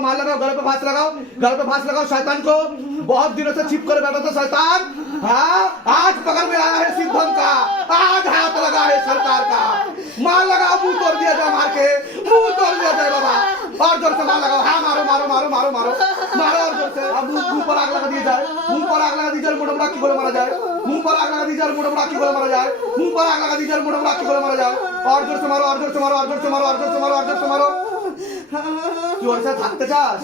मार लगाओ, गले पे फांस लगाओ, गले पे फांस लगाओ शैतान को। बहुत दिनों से छिप कर बैठा था शैतान। हाँ आज पकड़ में आया है सिद्धम का। आज हाथ लगा है सरकार का। मार लगाओ, मुँह तोड़ दिया जाए मार के। मुँह तोड़ दिया जाए बाबा। और ज़ोर से मार लगाओ। हाँ मारो मारो मारो मारो मारो। मारो और ज़ोर से। अब मुँह पर आग लगा दिया जाए। मुँह पर आग लगा दी जाए मोटा मोटा की गोले मारा जाए। मुँह पर आग लगा दी जाए मोटा मोटा की गोले मारा जाए। मुँह पर आग लगा दी जाए मोटा मोटा की गोले मारा जाए। और ज़ोर से मारो, और ज़ोर से मारो, और ज़ोर से मारो, और ज़ोर से मारो। জোরসে থাকতে চাস?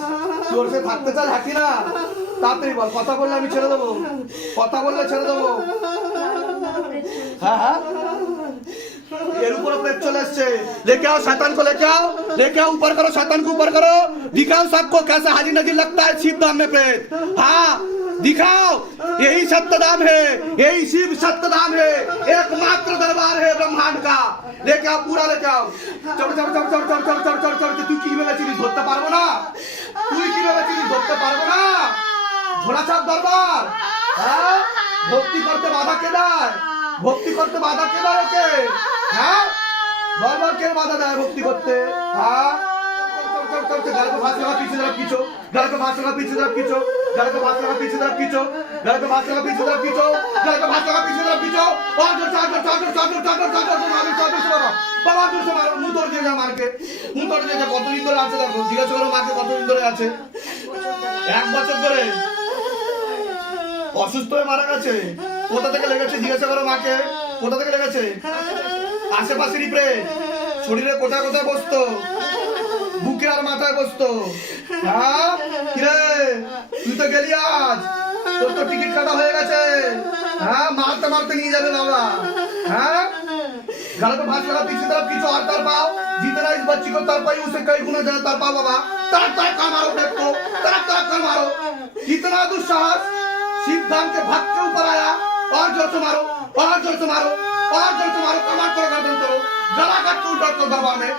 এর উপরে প্রেত চলে এসছে। লেখে আও শয়তান কো লেখে উপর করো, শয়তান উপর করো। দিখাও সব হাজির নাকি লাগতা শিব দাম মে প্রেত। হ্যাঁ দিখাও, এই সত্য দাম হে, এই শিব সত্য দাম হে। কানকা লেখা পুরা লেখা চল চল চল চল চল চল চল চল চল, তুই কি ভেবেছিলি ধরতে পারব না? তুই কি ভেবেছিলি ধরতে পারব না? ঘোড়া ঘোড়াছাপ দরবার। হ্যাঁ? ভক্তি করতে বাধা কে দেয়? ভক্তি করতে বাধা কে দেয় ওকে? হ্যাঁ? দরবার কে বাধা দেয় ভক্তি করতে? হ্যাঁ? कर करके আছে এক বছর ধরে অসুস্থ হয়ে মারা গেছে কোথা থেকে লেগেছে জিজ্ঞাসা করো মাকে কোথা থেকে লেগেছে আশেপাশেরই প্রেম শরীরে কোথায় কোথায় বসতো? আর মাথায় বসতো হ্যাঁ কিরে তুই তো গেলি আজ তোর তো টিকিট কাটা হয়ে গেছে হ্যাঁ মারতে মারতে নিয়ে যাবে বাবা হ্যাঁ गले पे फांस लगा पीछे तरफ खींचो और तर पाओ जितना इस बच्ची को तर पाई उसे कई गुना ज्यादा तर पाओ बाबा तरफ तरफ कर मारो ब्रेक को तरफ तरफ कर मारो इतना दुस्साहस शिव धाम के भक्त के ऊपर आया और जोर से मारो और जोर से मारो और जोर से मारो कमांड करो गर्दन करो गला काट के उल्टा करो दरबार में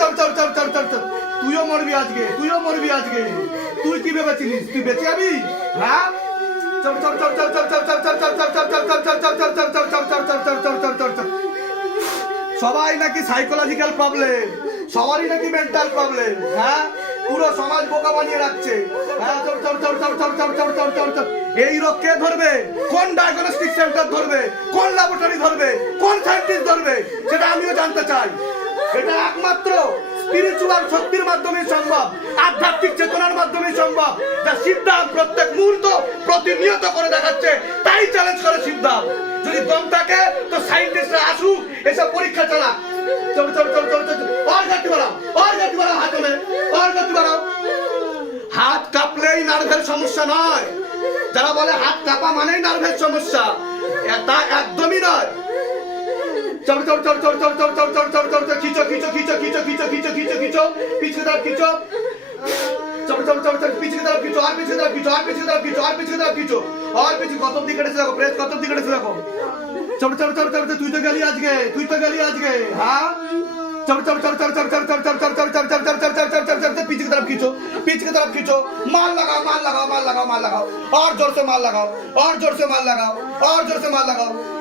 মরবি আজকে তুই কি ভেবে চিনিস তুই বেঁচে যাবি হ্যাঁ সবাই নাকি সাইকোলজিক্যাল প্রবলেম সবারই নাকি মেন্টাল প্রবলেম হ্যাঁ পুরো সমাজ বোকা বানিয়ে রাখছে হ্যাঁ এই রোগ কে ধরবে কোন ডায়াগনস্টিক সেন্টার ধরবে কোন ল্যাবরেটরি ধরবে কোন সায়েন্টিস্ট ধরবে সেটা আমিও জানতে চাই এটা একমাত্র স্পিরিচুয়াল শক্তির মাধ্যমে সম্ভব, আধ্যাত্মিক চেতনার মাধ্যমে সম্ভব, যা সিদ্ধান্ত প্রত্যেক মুহূর্ত প্রতিনিয়ত করে দেখাচ্ছে, তাই চ্যালেঞ্জ করে সিদ্ধান্ত। যদি দম থাকে, তো সাইন্টিস্টরা আসুক, এসব পরীক্ষা চালাক। চল চল চল চল চল আর গতি বাড়াও আর গতি বাড়াও হাত মে আর গতি বাড়াও। হাত কাঁপলেই নার্ভের সমস্যা নয়। যারা বলে হাত কাঁপা মানেই নার্ভের সমস্যা তা একদমই নয়। চল চল চল চল চল চল চল চল চল চল চল খিচো খিচো খিচো খিচো খিচো খিচো খিচো খিচো পিছনে तरफ খিচো চল চল চল চল পিছনে तरफ খিচো আর পিছনে तरफ খিচো আর পিছনে तरफ খিচো আর পিছনে तरफ খিচো আর পিছনে কত দিকে কেটেছে দেখো প্রেস কত দিকে কেটেছে দেখো চল চল চল চল চল, তুই তো গেলি আজকে তুই তো গেলি আজকে হ্যাঁ चल चल चल चल चल चल चल चल चल चल चल चल चल चल चल चल चल चल चल पीछे की तरफ खींचो पीछे की तरफ खींचो मार लगाओ मार लगाओ मार लगाओ मार लगाओ और जोर से मार लगाओ और जोर से मार लगाओ और जोर से मार लगाओ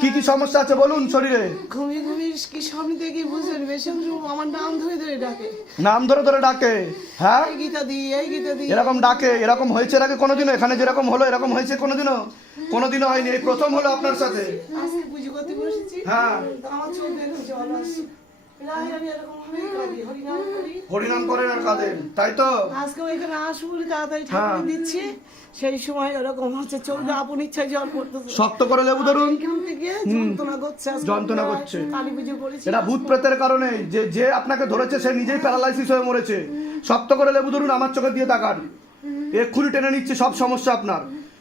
কি কি সমস্যা আছে বলুন শরীরে? ঘুমিয়ে ঘুমিয়ে কি স্বামী থেকে বুঝে বেশি আমার নাম ধরে ধরে ডাকে। নাম ধরে ধরে ডাকে হ্যাঁ? এই গীতা দি এই গীতা দি। এরকম ডাকে এরকম হয়েছে এর আগে কোনোদিনও? এখানে যেরকম হলো এরকম হয়েছে কোনোদিনও? কোনোদিনও হয়নি এই প্রথম হলো আপনার সাথে। আজকে বুঝি করতে বসেছি। হ্যাঁ। আমার চোখ দেখে জল আসছে। কাঁদি হরিনাম করেন আর কাঁদেন তাই তো? আজকে ওইখানে আসব বলে তাড়াতাড়ি হ্যাঁ। ঠাকুর দিচ্ছি। সেই সময় এরকম হচ্ছে চলবে আপন ইচ্ছায় জল পড়তেছে। শক্ত করে লেবু ধরুন। যন্ত্রণা করেছি এটা ভূত প্রেতের কারণে যে যে আপনাকে ধরেছে সে নিজেই প্যারালাইসিস হয়ে মরেছে। শক্ত করে লেবু ধরুন আমার চোখে দিয়ে তাকান। এক্ষুনি টেনে নিচ্ছে সব সমস্যা আপনার।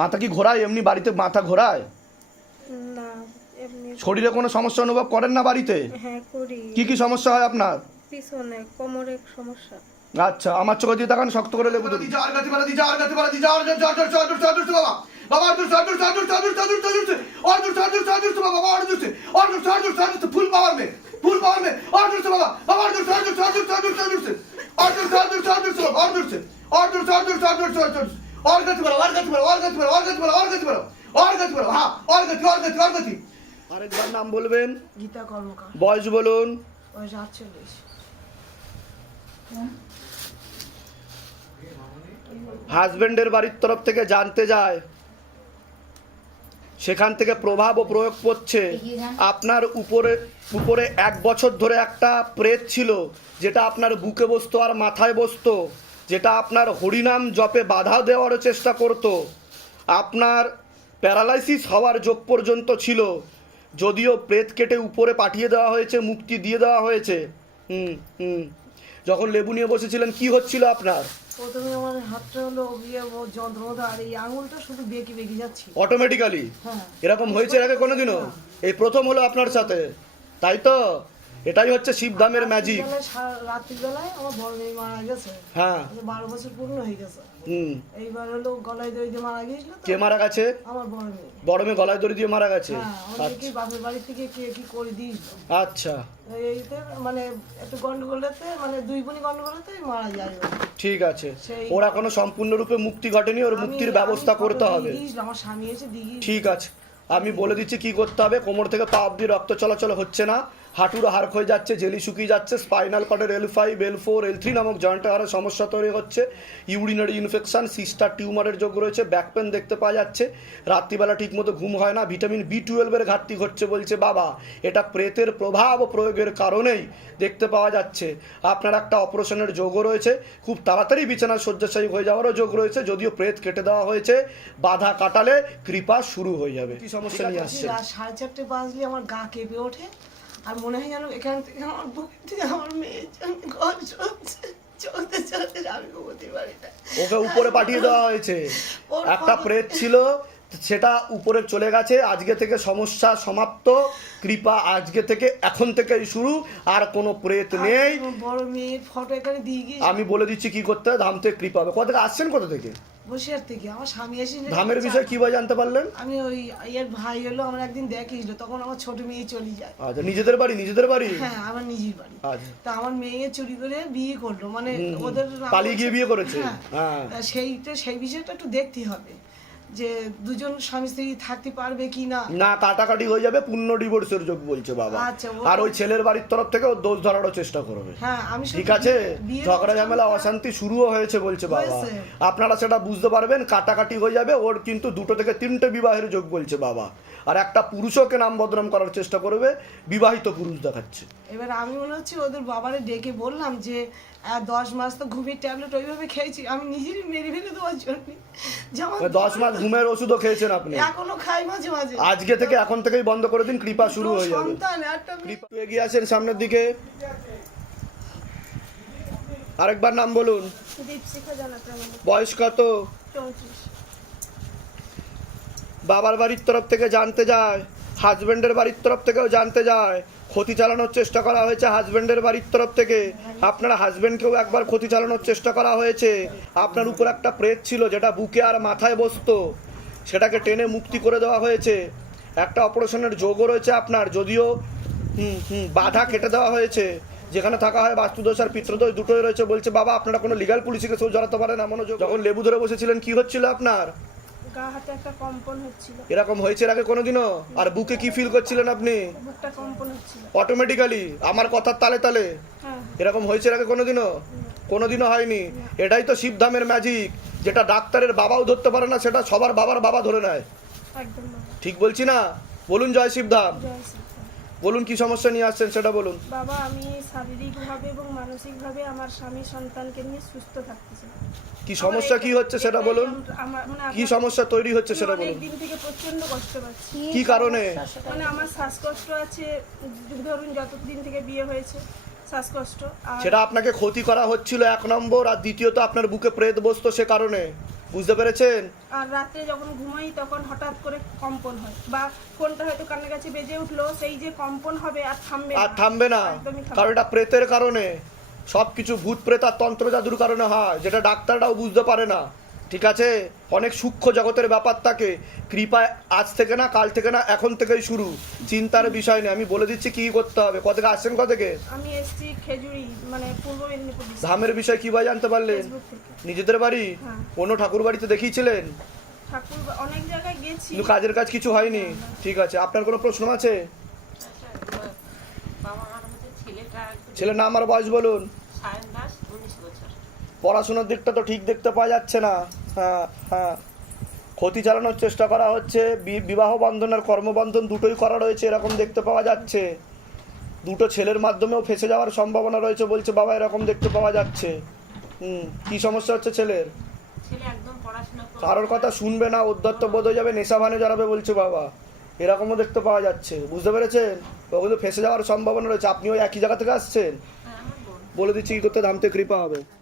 মাথা কি ঘোরায় এমনি বাড়িতে মাথা ঘোরায় শরীরে কোনো সমস্যা অনুভব করেন না বাড়িতে কি কি সমস্যা হয় আপনার আচ্ছা আমার চোখে দিয়ে তাকান শক্ত করে লেবু দি বাবা বাবা আর দূর সার দূর সার দূর সার দূর সার বাবা ফুল ফুল বাবা ওর গতি বলো ওর গতি বলো ওর গতি বলো ওর গতি বলো ওর গতি বলো ওর বলো হ্যাঁ ওর গতি ওর আরেকবার নাম বলবেন? গীতা কর্মকার বয়স বলুন। বয়স আটচল্লিশ হাজবেন্ডের বাড়ির তরফ থেকে জানতে যায় সেখান থেকে প্রভাব ও প্রয়োগ করছে আপনার উপরে উপরে এক বছর ধরে একটা প্রেত ছিল যেটা আপনার বুকে বসতো আর মাথায় বসতো। যেটা আপনার হরিনাম জপে বাধা দেওয়ারও চেষ্টা করত। আপনার প্যারালাইসিস হওয়ার যোগ পর্যন্ত ছিল। যদিও প্রেত কেটে উপরে পাঠিয়ে দেওয়া হয়েছে মুক্তি দিয়ে দেওয়া হয়েছে। হুম হুম। যখন লেবু নিয়ে বসেছিলেন কি হচ্ছিল আপনার? প্রথমে আমার হাতটা হলো যন্ত্রণা আর এই আঙুলটা শুধু বেঁকে বেঁকে যাচ্ছে। অটোমেটিক্যালি হ্যাঁ। এরকম হয়েছে এর আগে কোনোদিনও? এই প্রথম হলো আপনার সাথে। তাই তো? এটাই হচ্ছে শিবধামের ম্যাজিক রাত্রিবেলায় আমার বড় মেয়ে মারা গেছে। হ্যাঁ। বারো বছর পূর্ণ হয়ে গেছে। হুম। এইবার হলো গলায় দড়ি দিয়ে মারা গিয়েছিল কে মারা গেছে? আমার বড় মেয়ে। বড় মেয়ে গলায় দড়ি দিয়ে মারা গেছে? হ্যাঁ বাপের বাড়ি থেকে কে কি করে দিয়েছিল। আচ্ছা। এইতে মানে একটু গন্ডগোলেতে মানে দুই বোনই গন্ডগোলেতে মারা যায় ঠিক আছে। ওরা এখনও সম্পূর্ণরূপে মুক্তি ঘটেনি ওর মুক্তির ব্যবস্থা করতে হবে। আমার স্বামী এসে ঠিক আছে। আমি বলে দিচ্ছি কি করতে হবে কোমর থেকে পা অব্দি রক্ত চলাচল হচ্ছে না। হাঁটুর হাড় ক্ষয়ে যাচ্ছে জেলি শুকিয়ে যাচ্ছে spinal কর্ডের L five L four L three নামক জয়েন্টে হাড়ের সমস্যা তৈরি হচ্ছে। ইউরিনারি ইনফেকশন সিস্টার টিউমারের যোগ রয়েছে ব্যাক পেন দেখতে পাওয়া যাচ্ছে। রাত্রিবেলা ঠিকমতো ঘুম হয় না ভিটামিন বি টুয়েলভের ঘাটতি ঘটছে বলছে বাবা। এটা প্রেতের প্রভাব ও প্রয়োগের কারণেই দেখতে পাওয়া যাচ্ছে। আপনার একটা অপারেশনের যোগও রয়েছে খুব তাড়াতাড়ি বিছানায় শয্যাশায়ী হয়ে যাওয়ারও যোগ রয়েছে যদিও প্রেত কেটে দেওয়া হয়েছে বাধা কাটালে কৃপা শুরু হয়ে যাবে। কি সমস্যা নিয়ে আসছে সাড়ে চারটে বাজলে আমার গা কেঁপে ওঠে। আর মনে হয় যেন এখান থেকে আমার বুক থেকে আমার মেয়ের জন্য ঘর চলছে চলতে চলতে আমি ঘুমোতে বাড়িটা ওকে উপরে পাঠিয়ে দেওয়া হয়েছে। একটা প্রেত ছিল সেটা উপরে চলে গেছে আজকে থেকে সমস্যা সমাপ্ত। কৃপা আজকে থেকে এখন থেকে শুরু আর কোনো প্রেত নেই। বড় মেয়ের ফটো এখানে দিয়ে গিয়ে আমি বলে দিচ্ছি কি করতে হবে ধাম থেকে কৃপা হবে। কোথা থেকে আসছেন কোথা থেকে? বসিয়ার থেকে আমার স্বামী এসে ধামের বিষয়ে কীভাবে জানতে পারলেন? আমি ওই ইয়ের ভাই এলো আমার একদিন দেখেছিল তখন আমার ছোট মেয়ে চলে যায়। আচ্ছা নিজেদের বাড়ি নিজেদের বাড়ি? হ্যাঁ আমার নিজের বাড়ি। আচ্ছা। তা আমার মেয়ে চুরি করে বিয়ে করল মানে ওদের পালিয়ে গিয়ে বিয়ে করেছে? হ্যাঁ হ্যাঁ। সেইটা সেই বিষয়টা একটু দেখতে হবে। যে দুজন স্বামী স্ত্রী থাকতে পারবে কি না? না কাটাকাটি হয়ে যাবে পূর্ণ ডিভোর্সের যোগ বলছে বাবা। আচ্ছা, আর ওই ছেলের বাড়ির তরফ থেকে দোষ ধরারও চেষ্টা করবে। হ্যাঁ আমি ঠিক আছে? ঝগড়া ঝামেলা অশান্তি শুরুও হয়েছে বলছে বাবা। আপনারা সেটা বুঝতে পারবেন কাটাকাটি হয়ে যাবে ওর কিন্তু দুটো থেকে তিনটে বিবাহের যোগ বলছে বাবা। আর একটা পুরুষকে নাম বদনাম করার চেষ্টা করবে বিবাহিত পুরুষ দেখাচ্ছে। এবার আমি মনে হচ্ছে ওদের বাবারে ডেকে বললাম যে দশ মাস তো ঘুমের ট্যাবলেট ওইভাবে খেয়েছি আমি নিজেরই মেরে ফেলে দেওয়ার জন্য। যেমন দশ মাস ঘুমের ওষুধও খেয়েছেন আপনি। এখনও খাই মাঝে মাঝে। আজকে থেকে এখন থেকেই বন্ধ করে দিন কৃপা শুরু হয়ে যাবে। সন্তান একটা কৃপা এগিয়ে আসেন সামনের দিকে। আরেকবার নাম বলুন। বয়স কত? চৌত্রিশ। বাবার বাড়ির তরফ থেকে জানতে যায় হাজব্যান্ডের বাড়ির তরফ থেকেও জানতে যায়, ক্ষতি চালানোর চেষ্টা করা হয়েছে হাজবেন্ডের বাড়ির তরফ থেকে। আপনার হাজবেন্ডকেও একবার ক্ষতি চালানোর চেষ্টা করা হয়েছে। আপনার উপর একটা প্রেত ছিল যেটা বুকে আর মাথায় বসতো। সেটাকে টেনে মুক্তি করে দেওয়া হয়েছে। একটা অপারেশনের যোগও রয়েছে আপনার, যদিও বাধা কেটে দেওয়া হয়েছে। যেখানে থাকা হয় বাস্তুদোষ আর পিত্রদোষ দুটোই রয়েছে। বলছে, বাবা, আপনারা কোনো লিগাল পুলিশকে কেউ জড়াতে পারেন এমন যখন লেবু ধরে বসেছিলেন, কি হচ্ছিল আপনার? গা হাতে একটা কম্পন হচ্ছিল। এরকম হয়েছে এর আগে কোনোদিনও? আর বুকে কি ফিল করছিলেন আপনি? বুকটা কম্পন হচ্ছিল। অটোমেটিক্যালি আমার কথার তালে তালে? হ্যাঁ। এরকম হয়েছে এর আগে কোনোদিনও? কোনোদিনও হয়নি? এটাই তো শিবধামের ম্যাজিক যেটা ডাক্তারের বাবাও ধরতে পারে না সেটা সবার বাবার বাবা ধরে নেয়। ঠিক বলছি না? বলুন জয় শিবধাম বলুন কি সমস্যা নিয়ে আসছেন সেটা বলুন। বাবা আমি শারীরিকভাবে এবং মানসিকভাবে আমার স্বামী সন্তানকে নিয়ে সুস্থ থাকতে চাই। কি সমস্যা কি হচ্ছে সেটা বলুন। আমার মানে কি সমস্যা তৈরি হচ্ছে সেটা বলুন। দিন থেকে প্রচণ্ড কষ্ট পাচ্ছি। কি কারণে? মানে আমার শ্বাসকষ্ট আছে ধরুন যতদিন থেকে বিয়ে হয়েছে শ্বাসকষ্ট। সেটা আপনাকে ক্ষতি করা হচ্ছিল এক নম্বর আর দ্বিতীয়ত আপনার বুকে প্রেত বসতো সে কারণে। বুঝতে পেরেছেন? আর রাত্রে যখন ঘুমাই তখন হঠাৎ করে কম্পন হয়। বা ফোনটা হয়তো কানের কাছে বেজে উঠল সেই যে কম্পন হবে আর থামবে আর থামবে না। কারণ এটা প্রেতের কারণে। সবকিছু ভূত প্রেত আর তন্ত্র জাদুর কারণে হয়। যেটা ডাক্তাররাও বুঝতে পারে না। ঠিক আছে? অনেক সূক্ষ্ম জগতের ব্যাপার থাকে। কৃপা আজ থেকে না কাল থেকে না এখন থেকেই শুরু। চিন্তার বিষয় নেই আমি বলে দিচ্ছি কি করতে হবে। কত থেকে আসছেন কত থেকে আমি এসছি খেজুরি মানে পূর্ব মেদিনীপুর ধামের বিষয় কীভাবে জানতে পারলেন? নিজেদের বাড়ি? হ্যাঁ। কোনো ঠাকুর বাড়িতে দেখিয়েছিলেন? ঠাকুর অনেক জায়গায় গেছি। কিন্তু কাজের কাজ কিছু হয়নি? ঠিক আছে। আপনার কোনো প্রশ্ন আছে? বাবা আমার মধ্যে ছেলেটা ছেলের নাম আর বয়স বলুন। পড়াশোনার দিকটা তো ঠিক দেখতে পাওয়া যাচ্ছে না। হ্যাঁ হ্যাঁ। ক্ষতি চালানোর চেষ্টা করা হচ্ছে বি- বিবাহ বন্ধন আর কর্মবন্ধন দুটোই করা রয়েছে এরকম দেখতে পাওয়া যাচ্ছে। দুটো ছেলের মাধ্যমেও ফেসে যাওয়ার সম্ভাবনা রয়েছে বলছে বাবা এরকম দেখতে পাওয়া যাচ্ছে। হুম কি সমস্যা হচ্ছে ছেলের? কারোর কথা শুনবে না উদ্যত্ত বোধ হয়ে যাবে নেশা ভানে জড়াবে বলছে বাবা। এরকমও দেখতে পাওয়া যাচ্ছে বুঝতে পেরেছেন? ও কিন্তু ফেসে যাওয়ার সম্ভাবনা রয়েছে আপনি ওই একই জায়গা থেকে আসছেন? হ্যাঁ, বলে দিচ্ছি কি করতে দামতে কৃপা হবে।